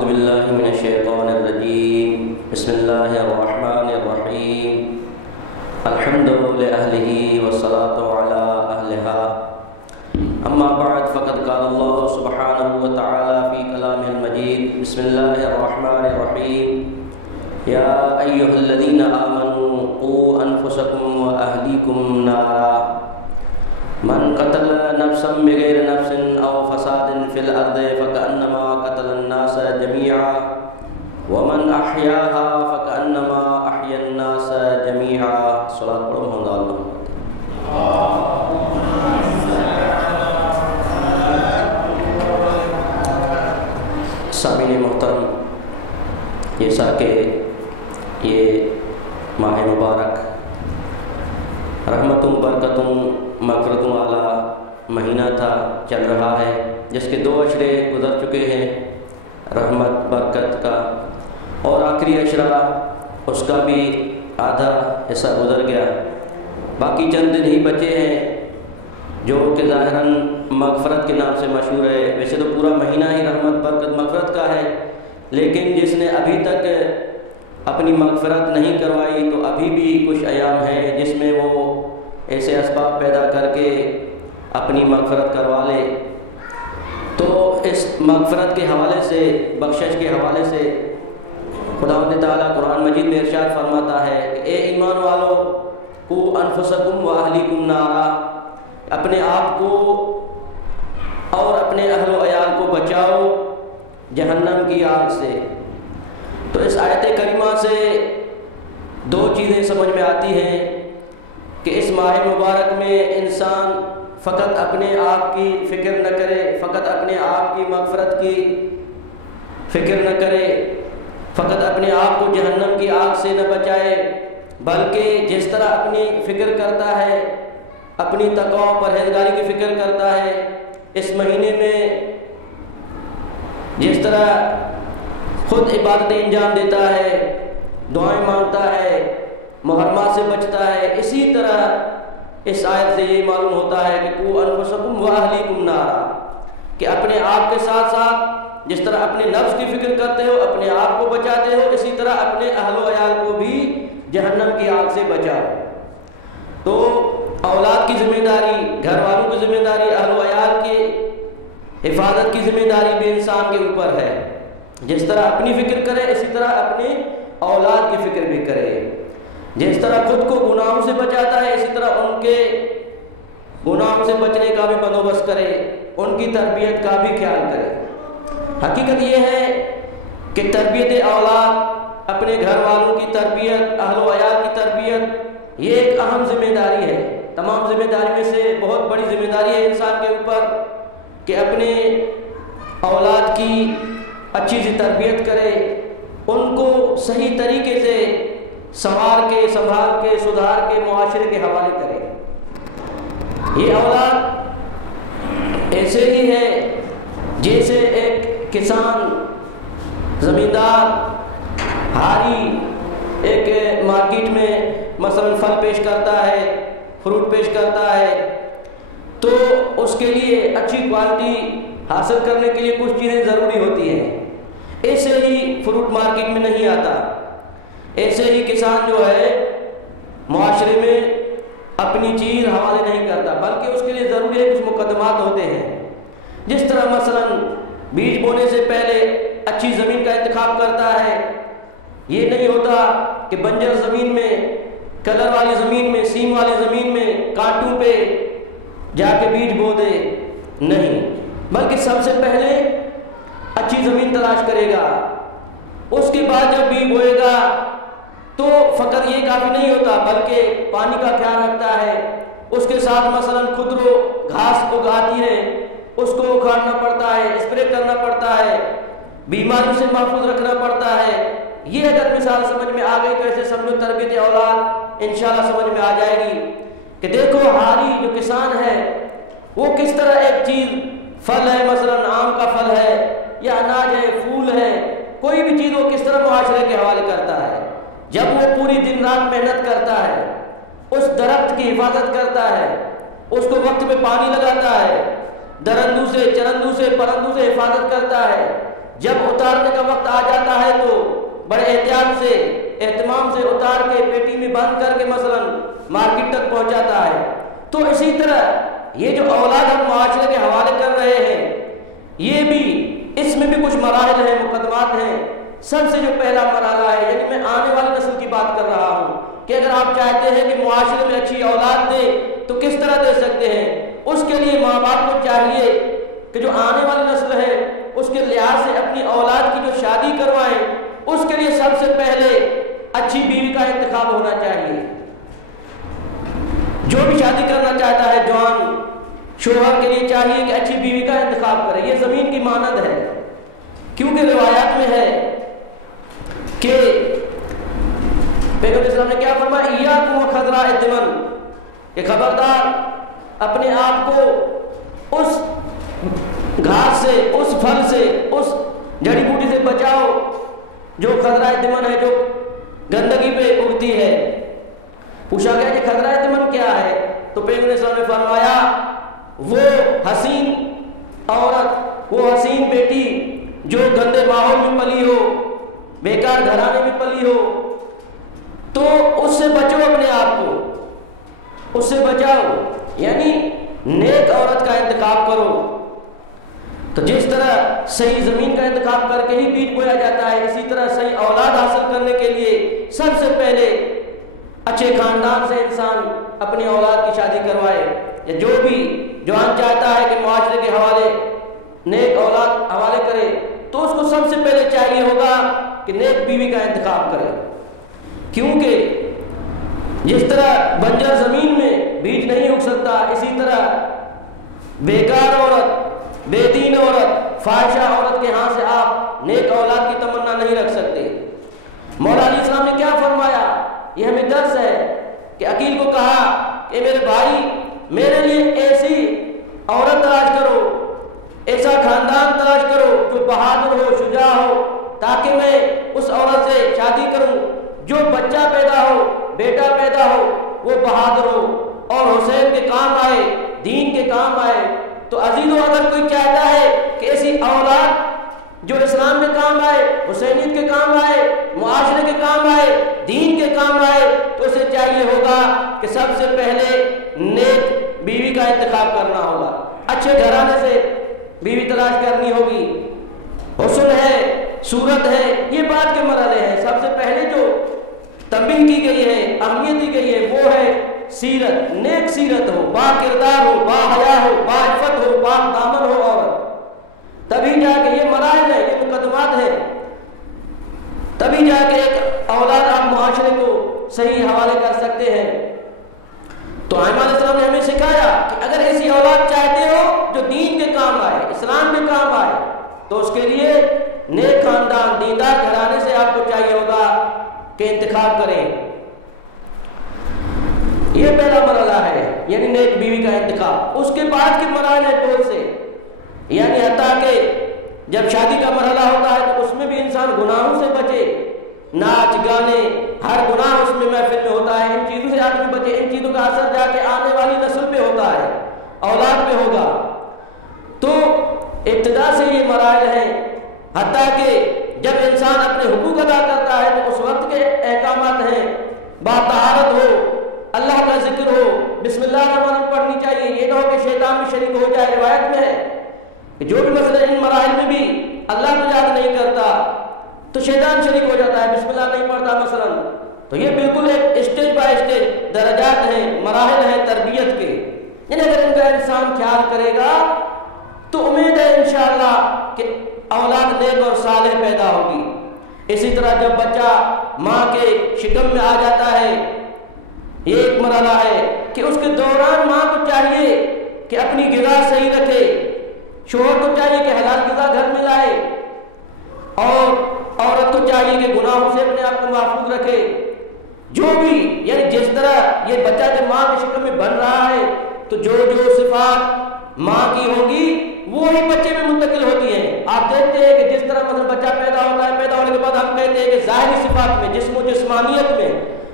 أعوذ بالله من الشيطان الرجيم بسم الله الرحمن الرحيم الحمد لأهله والصلاة على أهلها أما بعد فقد قال الله سبحانه وتعالى في كلامه المجيد بسم الله الرحمن الرحيم يا أيها الذين آمنوا قوا أنفسكم وأهليكم نارا من قتل نفسا بغير نفس أو فساد في الأرض فكأنما قتل الناس جميعا ومن أحياها فكأنما أحيا الناس جميعا صلاة محمد الله. سامعین محترم، جیسا کہ یہ ماہ مبارک رحمتوں برکتوں مغفرتوں والا مہینہ تھا، چل رہا ہے، جس کے 2 عشرے گزر چکے ہیں رحمت برکت کا، اور آخری عشرہ اس کا بھی آدھا حصہ گزر گیا، باقی چند دن ہی بچے ہیں جو کہ ظاہراً مغفرت کے نام سے مشہور ہے۔ ویسے تو پورا مہینہ ہی رحمت برکت مغفرت کا ہے، لیکن جس نے ابھی تک اپنی مغفرت نہیں کروائی تو ابھی بھی کچھ ایام ہیں جس میں وہ ایسے اسباب پیدا کر کے اپنی مغفرت کروا لے۔ تو اس مغفرت کے حوالے سے، بخشش کے حوالے سے خداوند تعالیٰ قرآن مجید میں ارشاد فرماتا ہے کہ اے ایمان والو قوا انفسکم و اہلیکم نارا، اپنے آپ کو اور اپنے اہل و عیال کو بچاؤ جہنم کی آگ سے۔ تو اس آیت کریمہ سے 2 چیزیں سمجھ میں آتی ہیں کہ اس ماہ مبارک میں انسان فقط اپنے آپ کی فکر نہ کرے، فقط اپنے آپ کی مغفرت کی فکر نہ کرے، فقط اپنے آپ کو جہنم کی آگ سے نہ بچائے، بلکہ جس طرح اپنی فکر کرتا ہے، اپنی تقوی و پرہیزگاری کی فکر کرتا ہے، اس مہینے میں جس طرح خود عبادتیں انجام دیتا ہے، دعائیں مانگتا ہے، محرمات سے بچتا ہے، اسی طرح اس آیت سے یہ معلوم ہوتا ہے کہ قوا انفسکم و اہلیکم نارا، کہ اپنے آپ کے ساتھ ساتھ جس طرح اپنے نفس کی فکر کرتے ہو، اپنے آپ کو بچاتے ہو، اسی طرح اپنے اہل و عیال کو بھی جہنم کی آگ سے بچاؤ۔ تو اولاد کی ذمہ داری، گھر والوں کی ذمہ داری، اہل و عیال کی حفاظت کی ذمہ داری بھی انسان کے اوپر ہے۔ جس طرح اپنی فکر کرے اسی طرح اپنے اولاد کی فکر بھی کرے، جس طرح خود کو گناہوں سے بچاتا ہے اسی طرح ان کے گناہوں سے بچنے کا بھی بندوبست کرے، ان کی تربیت کا بھی خیال کرے۔ حقیقت یہ ہے کہ تربیت اولاد، اپنے گھر والوں کی تربیت، اہل و عیال کی تربیت، یہ ایک اہم ذمہ داری ہے۔ تمام ذمہ داری میں سے بہت بڑی ذمہ داری ہے انسان کے اوپر کہ اپنے اولاد کی اچھی سی تربیت کرے، ان کو صحیح طریقے سے سنوار کے، سنبھال کے، سدھار کے معاشرے کے حوالے کرے۔ یہ اولاد ایسے ہی ہے جیسے ایک کسان، زمیندار، ہاری ایک مارکیٹ میں مثلا پھل پیش کرتا ہے، فروٹ پیش کرتا ہے، تو اس کے لیے اچھی کوالٹی حاصل کرنے کے لیے کچھ چیزیں ضروری ہوتی ہیں۔ ایسے ہی فروٹ مارکیٹ میں نہیں آتا، ایسے ہی کسان جو ہے معاشرے میں اپنی چیز حوالے نہیں کرتا، بلکہ اس کے لیے ضروری ہے کچھ مقدمات ہوتے ہیں۔ جس طرح مثلا بیج بونے سے پہلے اچھی زمین کا انتخاب کرتا ہے، یہ نہیں ہوتا کہ بنجر زمین میں، کلر والی زمین میں، سیم والی زمین میں کانٹوں پہ جا کے بیج بو دے، نہیں، بلکہ سب سے پہلے اچھی زمین تلاش کرے گا، اس کے بعد جب بیج بوئے گا تو فقط یہ کافی نہیں ہوتا بلکہ پانی کا خیال رکھتا ہے، اس کے ساتھ مثلا خودرو گھاس اگاتی ہے، اس کو اکھاڑنا پڑتا ہے، اسپرے کرنا پڑتا ہے، بیماری سے محفوظ رکھنا پڑتا ہے۔ یہ اگر مثال سمجھ میں آ گئی تو ایسے سمجھو تربیت اولاد انشاءاللہ سمجھ میں آ جائے گی کہ دیکھو ہاری جو کسان ہے وہ کس طرح ایک چیز، پھل ہے مثلا آم کا پھل ہے یا اناج ہے، پھول ہے، کوئی بھی چیز وہ کس طرح معاشرے کے حوالے کرتا ہے۔ جب وہ پوری دن رات محنت کرتا ہے، اس درخت کی حفاظت کرتا ہے، اس کو وقت پہ پانی لگاتا ہے، درندوں سے، چرندوں سے، پرندوں سے حفاظت کرتا ہے، جب اتارنے کا وقت آ جاتا ہے تو بڑے احتیاط سے اہتمام سے اتار کے پیٹی میں بند کر کے مثلا مارکیٹ تک پہنچاتا ہے۔ تو اسی طرح یہ جو اولاد ہم معاشرے کے حوالے کر رہے ہیں، یہ بھی اس میں بھی کچھ مراحل ہیں، مقدمات ہیں۔ سب سے جو پہلا مرحلہ ہے، یعنی میں آنے والی نسل کی بات کر رہا ہوں کہ اگر آپ چاہتے ہیں کہ معاشرے میں اچھی اولاد دیں تو کس طرح دے سکتے ہیں؟ اس کے لیے ماں باپ کو چاہیے کہ جو آنے والی نسل ہے اس کے لحاظ سے اپنی اولاد کی جو شادی کروائیں، اس کے لیے سب سے پہلے اچھی بیوی کا انتخاب ہونا چاہیے۔ جو بھی شادی کرنا چاہتا ہے جوان شوہر کے لیے چاہیے کہ اچھی بیوی کا انتخاب کرے۔ یہ زمین کی مانند ہے، کیونکہ روایات میں ہے کہ پیغمبر اسلام نے کیا فرمایا، ایاکم وخضراء الدمن، کہ خبردار اپنے آپ کو اس گھاس سے، اس پھل سے، اس جڑی بوٹی سے بچاؤ جو خضراء الدمن ہے، جو گندگی پہ اگتی ہے۔ پوچھا گیا کہ خضراء الدمن کیا ہے؟ تو پیغمبر اسلام نے فرمایا وہ حسین عورت، وہ حسین بیٹی جو گندے ماحول میں پلی ہو، بیکار گھرانے میں پلی ہو، تو اس سے بچو، اپنے آپ کو اس سے بچاؤ، یعنی نیک عورت کا انتخاب کرو۔ تو جس طرح صحیح زمین کا انتخاب کر کے ہی بیج بویا جاتا ہے، اسی طرح صحیح اولاد حاصل کرنے کے لیے سب سے پہلے اچھے خاندان سے انسان اپنی اولاد کی شادی کروائے، یا جو بھی جوان چاہتا ہے کہ معاشرے کے حوالے نیک اولاد حوالے کرے تو اس کو سب سے پہلے چاہیے ہوگا کہ نیک بیوی کا انتخاب کرے، کیونکہ جس طرح بنجر زمین میں بیج نہیں اگ سکتا، اسی طرح بیکار عورت، بے دین عورت، فاحشہ عورت کے ہاں سے آپ نیک اولاد کی تمنا نہیں رکھ سکتے۔ مولا علیہ السلام نے کیا فرمایا؟ یہ ہمیں درس ہے کہ عقیل کو کہا کہ میرے بھائی میرے لیے ایسی عورت تلاش کرو، ایسا خاندان تلاش کرو جو بہادر ہو، شجاع ہو، تاکہ میں اس عورت سے شادی کروں، جو بچہ پیدا ہو، بیٹا پیدا ہو، وہ بہادر ہو اور حسین کے کام آئے، دین کے کام آئے۔ تو عزیزو، اگر کوئی چاہتا ہے کہ ایسی اولاد جو اسلام میں کام آئے، حسینیت کے کام آئے، معاشرے کے کام آئے، دین کے کام آئے، تو اسے چاہیے ہوگا کہ سب سے پہلے نیک بیوی کا انتخاب کرنا ہوگا، اچھے گھرانے سے بیوی تلاش کرنی ہوگی، حسن ہے، صورت ہے، یہ بات کے مرحلے ہیں۔ سب سے پہلے جو تنبیہ کی گئی ہے، اہمیت دی گئی ہے، وہ ہے سیرت، نیک سیرت ہو، با کردار ہو، با حیا ہو، با عفت ہو، پاک دامن ہو عورت، تبھی جا کے یہ مراحل ہیں، یہ مقدمات ہیں، تبھی جا کے ایک اولاد آپ معاشرے کو صحیح حوالے کر سکتے ہیں۔ تو آئمہ علیہ السلام نے ہمیں سکھایا کہ اگر ایسی اولاد چاہتے ہو جو دین کے کام آئے، اسلام کے کام آئے، تو اس کے لیے نیک خاندان، دیندار گھرانے سے آپ کو چاہیے ہوگا کہ انتخاب کریں۔ یہ پہلا مرحلہ ہے، یعنی نیک بیوی کا انتخاب۔ اس کے بعد کے مراحل ہیں بہت سے، یعنی حتیٰ کہ جب شادی کا مرحلہ ہوتا ہے تو اس میں بھی انسان گناہوں سے بچے، ناچ گانے، ہر گناہ اس میں محفل میں ہوتا ہے، ان چیزوں سے آدمی بچے۔ ان چیزوں کا اثر جا کے آنے والی نسل پہ ہوتا ہے، اولاد پہ ہوگا۔ تو ابتدا سے یہ مراحل ہیں، حتیٰ کہ جب انسان اپنے حقوق ادا کرتا ہے تو اس وقت کے احکامات ہیں، باطہارت ہو، اللہ کا ذکر ہو، بسم اللہ الرحمن الرحیم پڑھنی چاہیے، یہ نہ ہو کہ شیطان بھی شریک ہو جائے۔ روایت میں ہے کہ جو بھی مثلا ان مراحل میں بھی اللہ کو یاد نہیں کرتا تو شیطان شریک ہو جاتا ہے، بسم اللہ نہیں پڑھتا مثلا، تو یہ بالکل ایک اسٹیج بائی اسٹیج درجات ہیں، مراحل ہیں تربیت کے، یعنی اگر ان کا انسان خیال کرے گا تو امید ہے انشاءاللہ کہ اولاد نیک اور صالح پیدا ہوگی۔ اسی طرح جب بچہ ماں کے شکم میں آ جاتا ہے، یہ ایک مرحلہ ہے کہ اس کے دوران ماں کو چاہیے کہ اپنی غذا صحیح رکھے، شوہر کو چاہیے کہ حلال غذا گھر میں لائے، اور عورت کو چاہیے کہ گناہوں سے اپنے آپ کو محفوظ رکھے۔ جو بھی یعنی جس طرح یہ بچہ جب ماں کے شکم میں بن رہا ہے تو جو جو صفات ماں کی ہوں گی وہی بچے میں منتقل ہوتی ہیں۔ آپ دیکھتے ہیں کہ جس طرح مثلا بچہ پیدا ہوتا ہے، پیدا ہونے کے بعد ہم کہتے ہیں کہ ظاہری صفات میں، جسم و جسمانیت میں،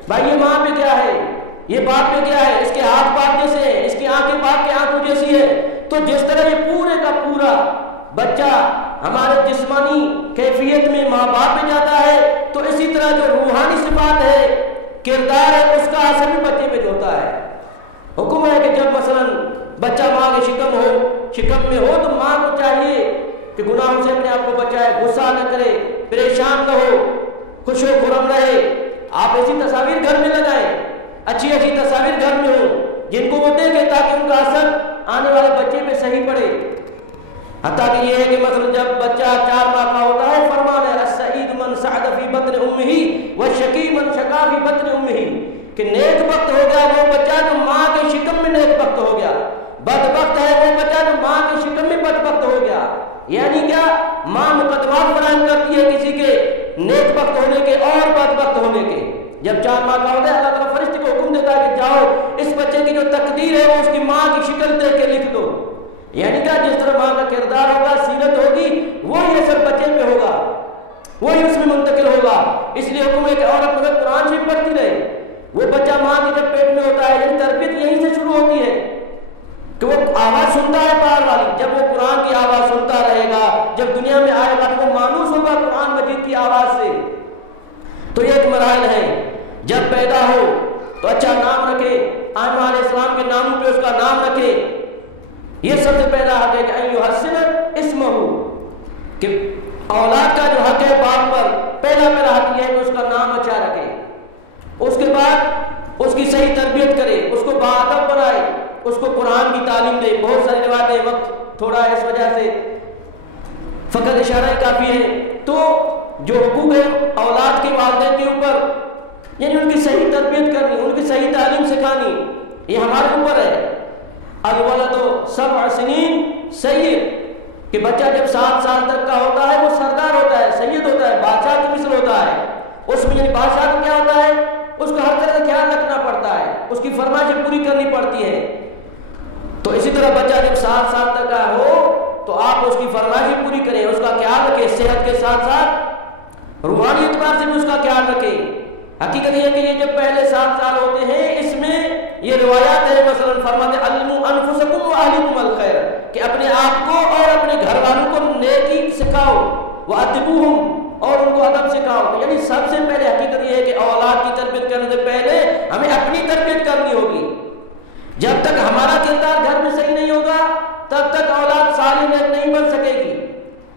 بھائی یہ ماں پہ کیا ہے، یہ باپ پہ کیا ہے، اس کے ہاتھ باپ جیسے ہیں، اس کی آنکھیں باپ کی آنکھوں جیسی ہے۔ تو جس طرح یہ پورے کا پورا بچہ ہمارے جسمانی کیفیت میں ماں باپ پہ جاتا ہے، تو اسی طرح جو روحانی صفات ہے، کردار ہے، اس کا اثر بھی بچے پہ ہوتا ہے۔ حکم ہے کہ جب مثلا بچہ ماں کے شکم میں ہو تو ماں کو چاہیے کہ گناہوں سے اپنے آپ کو بچائے، غصہ نہ کرے، پریشان نہ ہو، خوش و خرم رہے۔ آپ ایسی تصاویر گھر میں لگائیں، اچھی تصاویر گھر میں ہوں جن کو وہ دیکھے، تاکہ ان کا اثر آنے والے بچے پہ صحیح پڑے۔ حتیٰ کہ یہ ہے کہ مثلا جب بچہ 4 ماہ کا ہوتا ہے، فرمان ہے السعید من سعد فی بطن امہ والشقی من شقا فی بطن امہ، کہ نیک بخت ہو گیا وہ بچہ جو ماں کے شکم میں نیک بخت ہو گیا، بدبخت ہے وہ بچہ جو ماں کے شکم میں بدبخت ہو گیا۔ یعنی کیا؟ ماں مقدمات فراہم کرتی ہے کسی کے نیک بخت ہونے کے اور بدبخت ہونے کے۔ جب 4 ماہ کا ہوتا ہے، اللہ تعالیٰ فرشتے کو حکم دیتا ہے کہ جاؤ اس بچے کی جو تقدیر ہے وہ اس کی ماں کی شکل دیکھ کے لکھ دو۔ یعنی کیا؟ جس طرح ماں کا کردار ہوگا، سیرت ہوگی، وہی اثر بچے پہ ہوگا، وہی اس میں منتقل ہوگا۔ اس لیے حکم ہے کہ عورت مگر قرآن شریف پڑھتی رہے۔ وہ بچہ ماں کے جب پیٹ میں ہوتا ہے، یعنی تربیت یہیں سے شروع ہوتی ہے کہ وہ آواز سنتا ہے باہر والی، جب وہ قرآن کی آواز سنتا رہے گا، جب دنیا میں آئے گا تو وہ مانوس ہوگا قرآن مجید کی آواز سے۔ تو یہ ایک مراحل ہے۔ جب پیدا ہو تو اچھا نام رکھے، آنے والے اسلام کے ناموں پہ اس کا نام رکھے۔ یہ سب سے پہلا حق ہے کہ ان یحسن اسمہ، کہ اولاد کا جو حق ہے باپ پر، پہلا حق یہ ہے کہ اس کا نام اچھا رکھے۔ اس کے بعد اس کی صحیح تربیت کرے، اس کو باادب بنائے، اس کو قرآن کی تعلیم دے۔ بہت ساری روایتیں، وقت تھوڑا ہے اس وجہ سے فقط اشارہ کافی ہے۔ تو جو حقوق ہے اولاد کے والدین کے اوپر، یعنی ان کی صحیح تربیت کرنی، ان کی صحیح تعلیم سکھانی، یہ ہمارے اوپر ہے۔ الولد 7 سنین سید، کہ بچہ جب 7 سال تک کا ہوتا ہے وہ سردار ہوتا ہے، سید ہوتا ہے، بادشاہ کی مثل ہوتا ہے۔ اس میں یعنی بادشاہ کا کیا ہوتا ہے؟ اس کو ہر طرح کا خیال رکھنا پڑتا ہے، اس کی فرمائشیں پوری کرنی پڑتی ہے۔ تو اسی طرح بچہ جب 7 سال تک کا ہو تو آپ اس کی فرمائشیں پوری کریں، اس کا خیال رکھیں، صحت کے ساتھ ساتھ روحانی اعتبار سے بھی اس کا خیال رکھیں۔ حقیقت یہ ہے کہ یہ جب پہلے 7 سال ہوتے ہیں، اس میں یہ روایات ہے، مثلا فرماتے علموا انفسکم واہلکم الخیر، کہ اپنے آپ کو اور اپنے گھر والوں کو نیکی سکھاؤ، وادبوہم، اور ان کو ادب سکھاؤ۔ یعنی سب سے پہلے حقیقت یہ ہے کہ اولاد کی تربیت کرنے سے پہلے ہمیں اپنی تربیت کرنی ہوگی۔ جب تک ہمارا کردار گھر میں صحیح نہیں ہوگا تب تک اولاد صالح نہیں بن سکے گی۔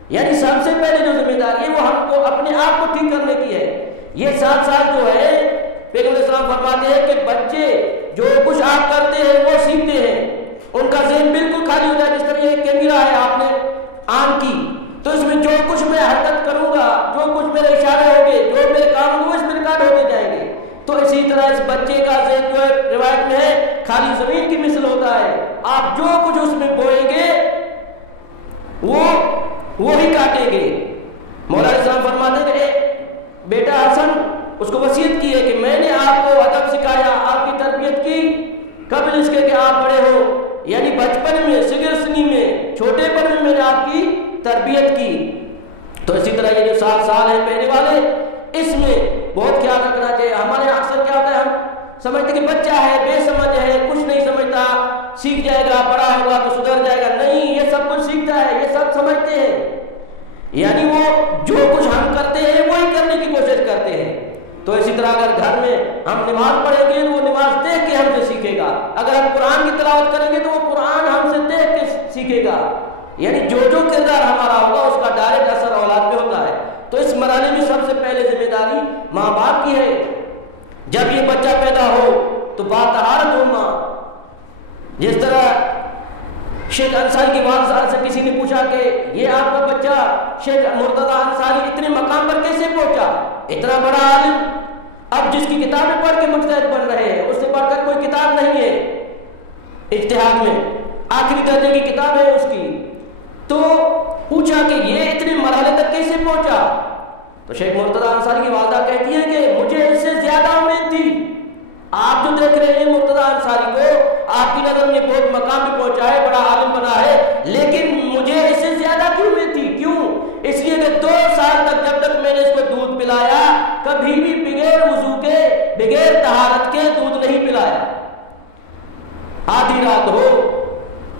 یعنی سب سے پہلے جو ذمہ داری ہے وہ ہم کو اپنے آپ کو ٹھیک کرنے کی ہے۔ یہ 7 سال جو ہے، پیغمبر اسلام فرماتے ہیں کہ بچے جو کچھ آپ کرتے ہیں وہ سیکھتے ہیں، ان کا ذہن بالکل خالی ہوتا ہے۔ جس طرح یہ کیمرہ ہے آپ نے آن کی، تو اس میں جو کچھ میں حرکت کروں گا، جو کچھ میرے اشارے ہوں گے، جو میرے کام ہوں گے، اس میں ریکارڈ ہوتے جائیں گے۔ تو اسی طرح اس بچے کا ذہن جو ہے روایت میں ہے خالی زمین کی مثل ہوتا ہے، آپ جو کچھ اس میں بوئیں گے وہی کاٹیں گے۔ مولا علیہ السلام فرماتے ہیں کہ بیٹا حسن، اس کو وصیت کی ہے کہ میں نے آپ کو ادب سکھایا، آپ کی تربیت کی قبل اس کے کہ آپ بڑے ہو، یعنی بچپن میں، صغر سنی میں، چھوٹے پن میں نے آپ کی تربیت کی۔ تو اسی طرح یہ جو 7 سال ہیں پہلے والے، اس میں بہت خیال رکھنا چاہیے۔ ہمارے یہاں اکثر کیا ہوتا ہے، ہم سمجھتے کہ بچہ ہے، بے سمجھ ہے، کچھ نہیں سمجھتا، سیکھ جائے گا، بڑا ہوگا تو سدھر جائے گا۔ نہیں، یہ سب کچھ سیکھتا ہے، یہ سب سمجھتے ہیں۔ یعنی وہ جو کچھ ہم کرتے ہیں وہی کرنے کی کوشش کرتے ہیں۔ تو اسی طرح اگر گھر میں ہم نماز پڑھیں گے تو وہ نماز دیکھ کے ہم سے سیکھے گا، اگر ہم قرآن کی تلاوت کریں گے تو وہ قرآن ہم سے دیکھ کے سیکھے گا۔ یعنی جو کردار ہمارا ہوگا اس کا ڈائریکٹ اثر اولاد پہ ہوتا ہے۔ تو اس مرحلے میں سب سے پہلے ذمہ داری ماں باپ کی ہے۔ جب یہ بچہ پیدا ہو تو باطہارت ہو ماں۔ جس طرح شیخ انصاری کی والدہ سے کسی نے پوچھا کہ یہ آپ کا بچہ شیخ مرتضی انصاری اتنے مقام پر کیسے پہنچا، اتنا بڑا عالم، اب جس کی کتابیں پڑھ کے مجتہد بن رہے ہیں، اس سے پڑھ کر کوئی کتاب نہیں ہے اجتہاد میں، آخری درجے کی کتاب ہے اس کی۔ تو پوچھا کہ یہ اتنے مرحلے تک کیسے پہنچا، تو شیخ مرتضی انصاری کی والدہ کہتی ہے کہ مجھے اس سے زیادہ امید تھی۔ آپ جو دیکھ رہے ہیں مرتضی انصاری کو، آپ کی نظر میں بہت مقام پہ پہنچا ہے، بڑا عالم بنا ہے، لیکن مجھے اس سے زیادہ کی امید تھی۔ کیوں؟ اس لیے کہ 2 سال تک جب تک میں نے اس کو دودھ پلایا، کبھی بھی بغیر وضو کے، بغیر طہارت کے دودھ نہیں پلایا۔ آدھی رات ہو،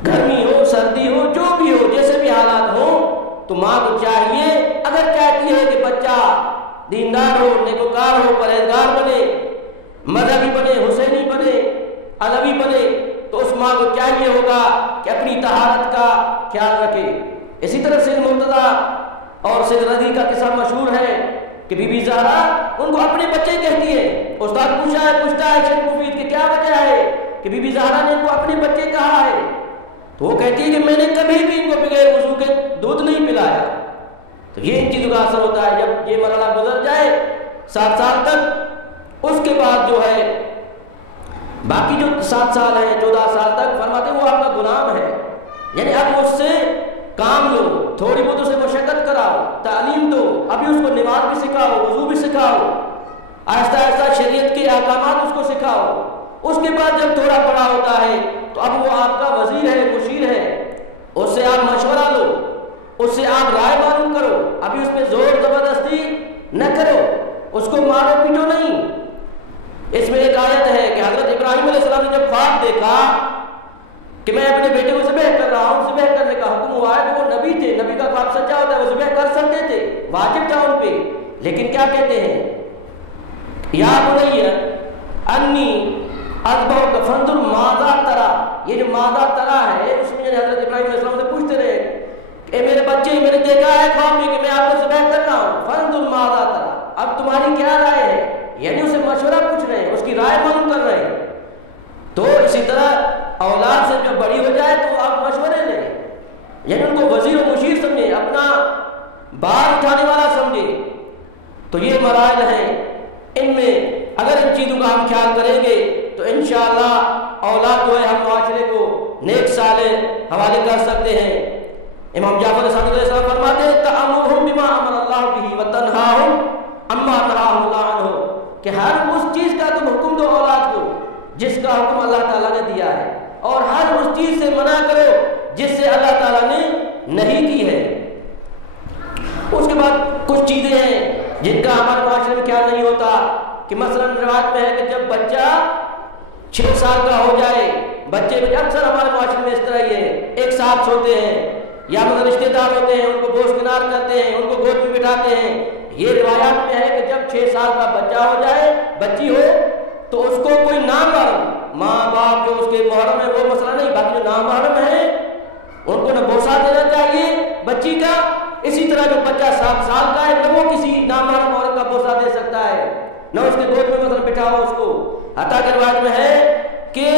گرمی ہو، سردی ہو، جو بھی ہو، جیسے بھی حالات ہوں، تو ماں کو دیندار ہو، نیکوکار ہو، پرہیزگار بنے، مذہبی بنے، حسینی بنے، علوی بنے، تو اس ماں کو چاہیے ہوگا کہ اپنی طہارت کا خیال رکھے۔ اسی طرح سید مرتضیٰ اور سید رضی کا قصہ مشہور ہے کہ بی بی زہرا ان کو اپنے بچے کہتی ہے۔ استاد پوچھتا ہے شیخ مفید کہ کیا وجہ ہے کہ بی بی زہرا نے ان کو اپنے بچے کہا ہے؟ تو وہ کہتی ہے کہ میں نے کبھی بھی ان کو بغیر وضو کے دودھ نہیں پلایا۔ تو یہ ان چیزوں کا اثر ہوتا ہے جب یہ مرحلہ گزر جائے 7 سال تک، اس کے بعد جو ہے باقی جو 7 سال ہیں 14 سال تک فرماتے ہیں وہ آپ کا غلام ہے، یعنی اب اس سے کام لو، تھوڑی بہت اسے مشقت کراؤ، تعلیم دو، ابھی اس کو نماز بھی سکھاؤ، وضو بھی سکھاؤ، آہستہ آہستہ شریعت کے احکامات اس کو سکھاؤ۔ اس کے بعد جب تھوڑا بڑا ہوتا ہے تو اب وہ آپ کا وزیر ہے، مشیر ہے، اس سے آپ مشورہ لو، اس سے آپ رائے معلوم کرو، ابھی اس پہ زور زبردستی نہ کرو، اس کو مارو پیٹو نہیں۔ اس میں ایک آیت ہے کہ حضرت ابراہیم علیہ السلام نے جب خواب دیکھا کہ میں اپنے بیٹے کو ذبح کر رہا ہوں، ذبح کرنے کا حکم ہوا ہے، تو وہ نبی تھے، نبی کا خواب سچا ہوتا ہے، وہ ذبح کر سکتے تھے، واجب تھا ان پہ، لیکن کیا کہتے ہیں یا بنی انی اذبحک فانظر ماذا تری، یہ جو ماذا تری ہے اس میں حضرت ابراہیم علیہ السلام سے پوچھتے رہے اے میرے بچے، میں نے دیکھا ہے خواب میں کہ میں آپ کو ذبح کر رہا ہوں، فانظر ماذا تری، اب تمہاری کیا رائے ہے؟ یعنی اسے مشورہ پوچھ رہے ہیں، اس کی رائے معلوم کر رہے ہیں۔ تو اسی طرح اولاد سے جب بڑی ہو جائے تو آپ مشورے لیں، یعنی ان کو وزیر و مشیر سمجھیں، اپنا بار اٹھانے والا سمجھیں۔ تو یہ مراحل ہیں، ان میں اگر ان چیزوں کا ہم خیال کریں گے تو انشاءاللہ اولاد جو ہے ہم معاشرے کو نیک صالح حوالے کر سکتے ہیں۔ امام جعفر صادق علیہ السلام فرماتے ہیں تأمرهم بما امر اللہ به وتنهاهم عما نهاهم اللہ عنہ، کہ ہر اس چیز کا تم حکم دو اولاد کو جس کا حکم اللہ تعالیٰ نے دیا ہے، اور ہر اس چیز سے منع کرو جس سے اللہ تعالیٰ نے نہیں کی ہے۔ اس کے بعد کچھ چیزیں ہیں جن کا ہمارے معاشرے میں خیال نہیں ہوتا، کہ مثلا روایت میں ہے کہ جب بچہ 6 سال کا ہو جائے، بچے میں اکثر ہمارے معاشرے میں اس طرح ہی ہے، ایک ساتھ سوتے ہیں یا مطلب رشتے دار ہوتے ہیں، ان کو بوس کنار کرتے ہیں، ان کو گود میں بٹھاتے ہیں۔ یہ روایات میں ہے کہ جب 6 سال کا بچہ ہو جائے، بچی ہو، تو اس کو کوئی نامحرم، ماں باپ جو اس کے محرم ہے وہ مسئلہ نہیں، باقی جو نامحرم ہے ان کو نہ بوسہ دینا چاہیے بچی کا، اسی طرح جو بچہ 7 سال کا ہے نہ وہ کسی نامحرم عورت کا بوسہ دے سکتا ہے، نہ اس کے گود میں مثلا بٹھاؤ اس کو۔ حتیٰ کہ روایت میں ہے کہ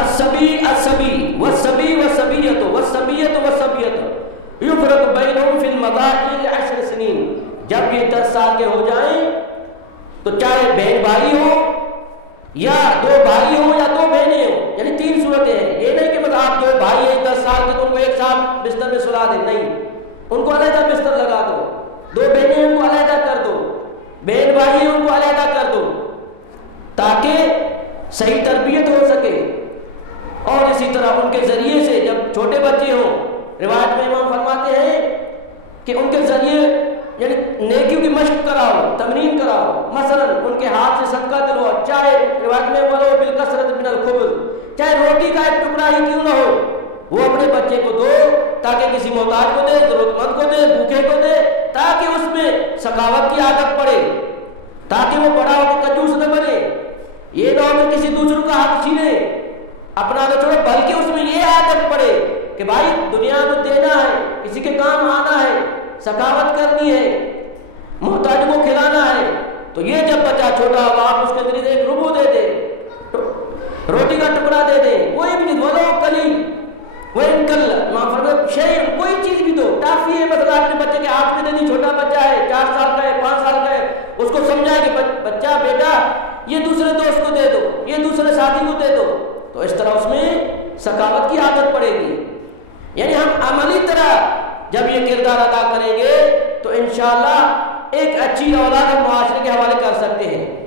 الصبی الصبی والصبی والصبیۃ والصبیۃ والصبیۃ یفرق بینہم فی المضاجع ل10 سنین، جب یہ 10 سال کے ہو جائیں تو چاہے بہن بھائی ہو یا 2 بھائی ہوں یا 2 بہنیں ہوں، یعنی 3 صورتیں ہیں، یہ نہیں کہ مطلب آپ 2 بھائی ہیں 10 سال کے تو ان کو ایک ساتھ بستر میں سلا دیں، نہیں، ان کو علیحدہ بستر لگا دو، 2 بہنیں ہیں ان کو علیحدہ کر دو، بہن بھائی ہیں ان کو علیحدہ کر دو، تاکہ صحیح تربیت ہو سکے۔ اور اسی طرح ان کے ذریعے سے جب چھوٹے بچے ہوں، روایت میں امام فرماتے ہیں کہ ان کے ذریعے یعنی نیکیوں کی مشق کراؤ، تمرین کراؤ، مثلا ان کے ہاتھ سے صدقہ دلواؤ، چاہے روایت میں ولو بالکثرت من الخبز، چاہے روٹی کا ایک ٹکڑا ہی کیوں نہ ہو، وہ اپنے بچے کو دو تاکہ کسی محتاج کو دے، ضرورت مند کو دے، بھوکے کو دے، تاکہ اس میں سخاوت کی عادت پڑے، تاکہ وہ بڑا ہو کے کنجوس نہ بنے، یہ نہ ہو کہ کسی دوسروں کا حق چھینے، اپنا نہ چھوڑے، بلکہ اس میں یہ عادت پڑے کہ بھائی دنیا کو دینا ہے، کسی کے کام آنا ہے، سخاوت کرنی ہے، محتاج کو کھلانا ہے۔ تو یہ جب بچہ چھوٹا ہوگا آپ اس کے ذریعے 1 روپو دے دے، روٹی کا ٹکڑا دے دے، کوئی بھی نہیں، ولو قلیل وَإِن قَلَّ، امام فرماتے شیء، کوئی چیز بھی دو، ٹافی ہے مثلا اپنے بچے کے ہاتھ میں دے دی، چھوٹا بچہ ہے 4 سال کا ہے 5 سال کا ہے، اس کو سمجھائے کہ بچہ بیٹا یہ دوسرے دوست کو دے دو، یہ دوسرے ساتھی کو دے دو، تو اس طرح اس میں سخاوت کی عادت پڑے گی۔ یعنی ہم عملی طرح جب یہ کردار ادا کریں گے تو انشاءاللہ ایک اچھی اولاد ہم معاشرے کے حوالے کر سکتے ہیں۔